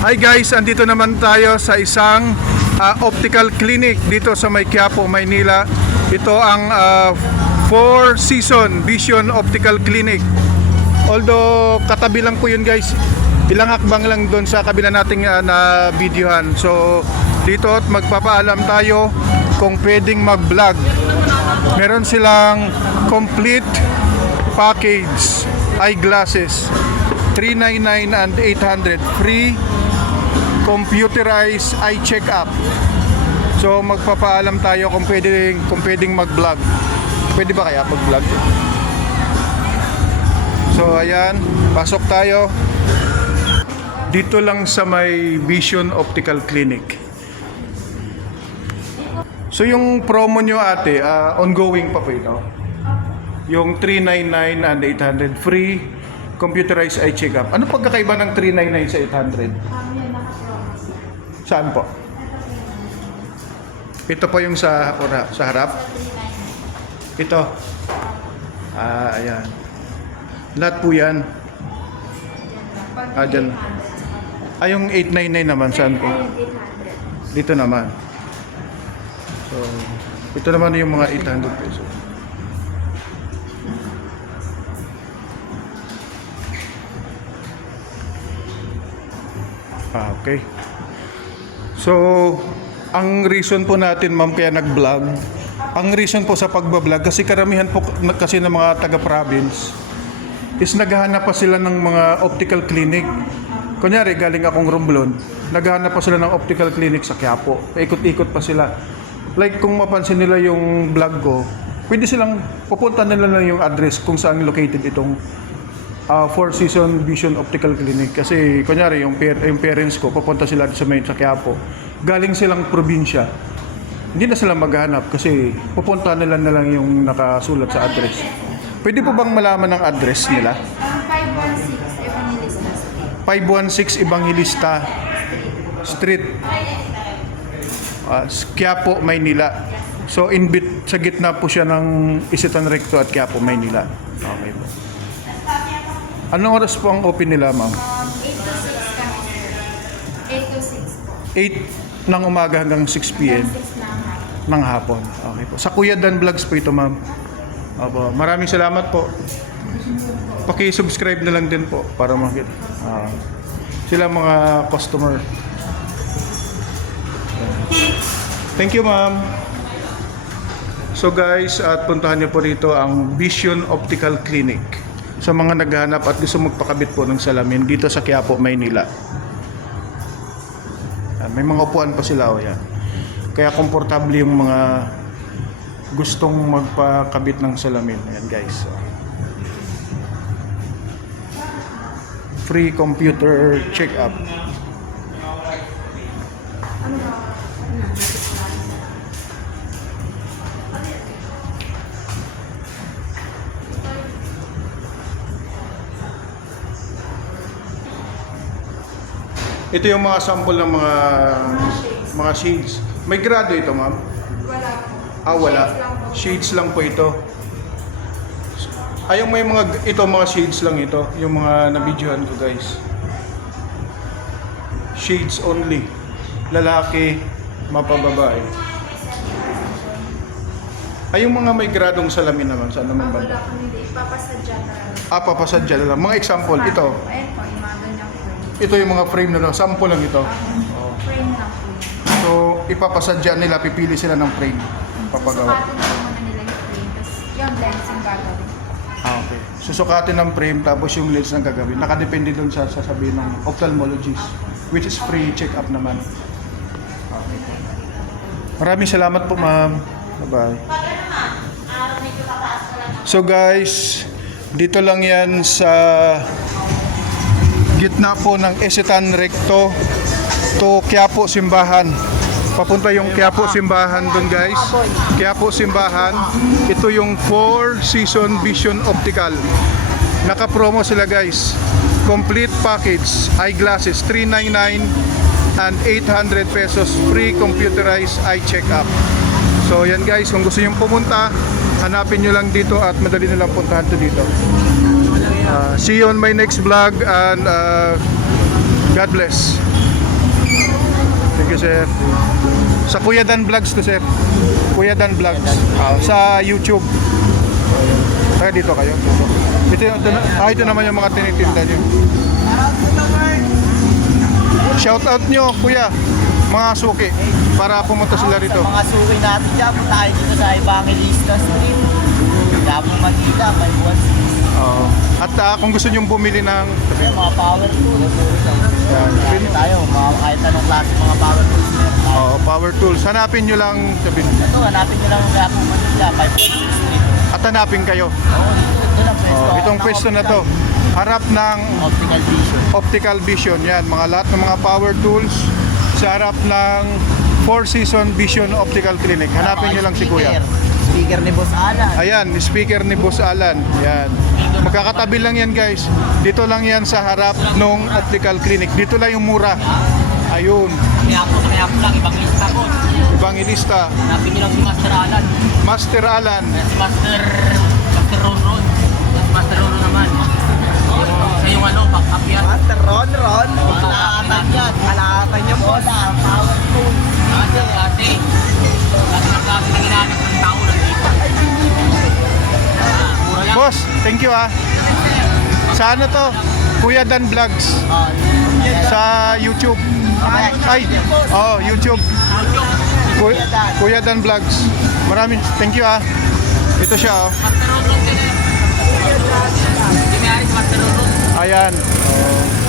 Hi guys, andito naman tayo sa isang ah, optical clinic dito sa May Quiapo, Maynila. Ito ang ah, Four Season Vision Optical Clinic. Although katabi lang po yun guys, ilang hakbang lang doon sa kabila nating ah, na videohan. So dito at magpapaalam tayo kung pwedeng mag-vlog. Meron silang complete package eyeglasses 399 and 800 free computerized eye check-up. So magpapaalam tayo kung pwedeng kung pwedeng mag-vlog. Pwede ba kaya mag-vlog? So ayan, pasok tayo. Dito lang sa may Vision Optical Clinic. So yung promo nyo ate, ah, ongoing pa po ito? Yung 399 and 800 free computerized eye check-up. Ano pagkakaiba ng 399 sa 800? Saan po? Ito po yung sa ora, sa harap. Ito. Ah, ayan. Lahat po yan. Ah, dyan. Ah, yung 899 naman, saan po? Dito naman. So, ito naman yung mga 800 pesos. Ah, okay. So, ang reason po natin, ma'am, kaya nag-vlog, ang reason po sa pagbablog, kasi karamihan po kasi ng mga taga-province, is naghahanap pa sila ng mga optical clinic. Kunyari, galing akong Romblon, naghahanap pa sila ng optical clinic sa Quiapo. Ikot-ikot pa sila. Like kung mapansin nila yung vlog ko, pwede silang pupunta nila lang yung address kung saan located itong uh, Four Season Vision Optical Clinic. Kasi kunyari yung, par- yung parents ko, pupunta sila sa main sa Quiapo. Galing silang probinsya. Hindi na sila maghanap kasi pupunta nila na lang yung nakasulat sa address. Pwede po bang malaman ang address nila? Um, 516 Evangelista Street. 516 Evangelista Street. Uh, Quiapo, Maynila. So in bit sa gitna po siya ng Isitan Recto at Quiapo, Maynila. Okay. Anong oras po ang open nila, ma'am? Um, 8 to 6 kami, sir. 8 to 6 po. 8 ng umaga hanggang 6 p.m. Hanggang 6 na hapon. ng hapon. Okay po. Sa Kuya Dan Vlogs po ito, ma'am. Opo. Maraming salamat po. Paki-subscribe na lang din po para makita. Ah, sila mga customer. Thank you, ma'am. So guys, at puntahan niyo po rito ang Vision Optical Clinic sa mga naghahanap at gusto magpakabit po ng salamin dito sa Quiapo, Maynila. May mga upuan pa sila o yan. Kaya komportable yung mga gustong magpakabit ng salamin. Ayan guys. Free computer check-up. Ito yung mga sample ng mga mga shades. May grado ito, ma'am? Wala po. Ah, wala. Shades lang po. Ito. Ay, yung may mga, ito mga shades lang ito. Yung mga nabidyohan ko, guys. Shades only. Lalaki, mapababae. Ay, yung mga may gradong salamin naman. Saan naman Ah, ba? wala kami. Ipapasadya talaga. Ah, papasadya na lang. Mga example, ito. Ayan po. Ito yung mga frame na lang. Sample lang ito. Um, frame lang po. So, ipapasadya nila. Pipili sila ng frame. Papagawa. Susukatin po muna nila yung frame. Tapos yung lens yung gagawin. Ah, okay. Susukatin ng frame tapos yung lens ng gagawin. Nakadepende doon sa sasabihin ng ophthalmologist which is free check-up naman. Okay. Maraming salamat po, ma'am. Bye-bye. So guys, dito lang yan sa gitna po ng Esitan Recto to Quiapo Simbahan. Papunta yung Quiapo Simbahan doon guys. Quiapo Simbahan. Ito yung Four Season Vision Optical. Naka-promo sila guys. Complete package, eyeglasses 399 and 800 pesos free computerized eye check-up. So yan guys, kung gusto nyo pumunta, hanapin nyo lang dito at madali nilang puntahan to dito. Uh, see you on my next vlog and uh, God bless. Thank you, sir. Sa Kuya Dan Vlogs to, sir. Kuya Dan Vlogs. Ah, sa YouTube. Kaya dito kayo. Ito, yung- ito, ah, ito naman yung mga tinitinda nyo. Shout out nyo, kuya. Mga suki. Para pumunta sila rito. Sa mga suki natin dyan, punta tayo dito sa Evangelista Street. Davao, Manila, may buwan Oo. At ah, kung gusto nyo bumili ng... Yung mga power tools. Yan. Marami tayo, mga, kahit anong klase mga power tools meron tayo. Oo, power tools. Hanapin nyo lang. Sabihin. Ito, hanapin nyo lang ang Davao, Manila, 5.6 Street. At hanapin kayo. Oo, dito, ito lang pwesto. Oo, itong Ng pwesto na to. Harap ng Optical vision. optical vision. Yan, mga lahat ng mga power tools sa harap ng Four Season Vision Optical Clinic. Hanapin nyo lang si Kuya. Speaker ni Boss Alan. Ayan, speaker ni Boss Alan. Yan. Magkakatabi lang yan guys. Dito lang yan sa harap ng optical clinic. Dito lang yung mura. Ayun, Kaya po, kaya po lang, ibang lista po. Evangelista, Hanapin nyo lang si Master Alan. Master Alan. Si Master, Master Ron Ron. Si Master Ron Ron naman. Yung, sa yung ano, back-up yan. Master Ron Ron, Kalahatan yan. Kalahatan niya po. Power tool. Kasi, kasi, thank you ah. Sa ano to? Kuya Dan Vlogs sa YouTube. Ay, oh, YouTube. Kuya, Kuya Dan Vlogs. Maraming thank you ah. Ito siya oh. Eh. Ayan. Oh.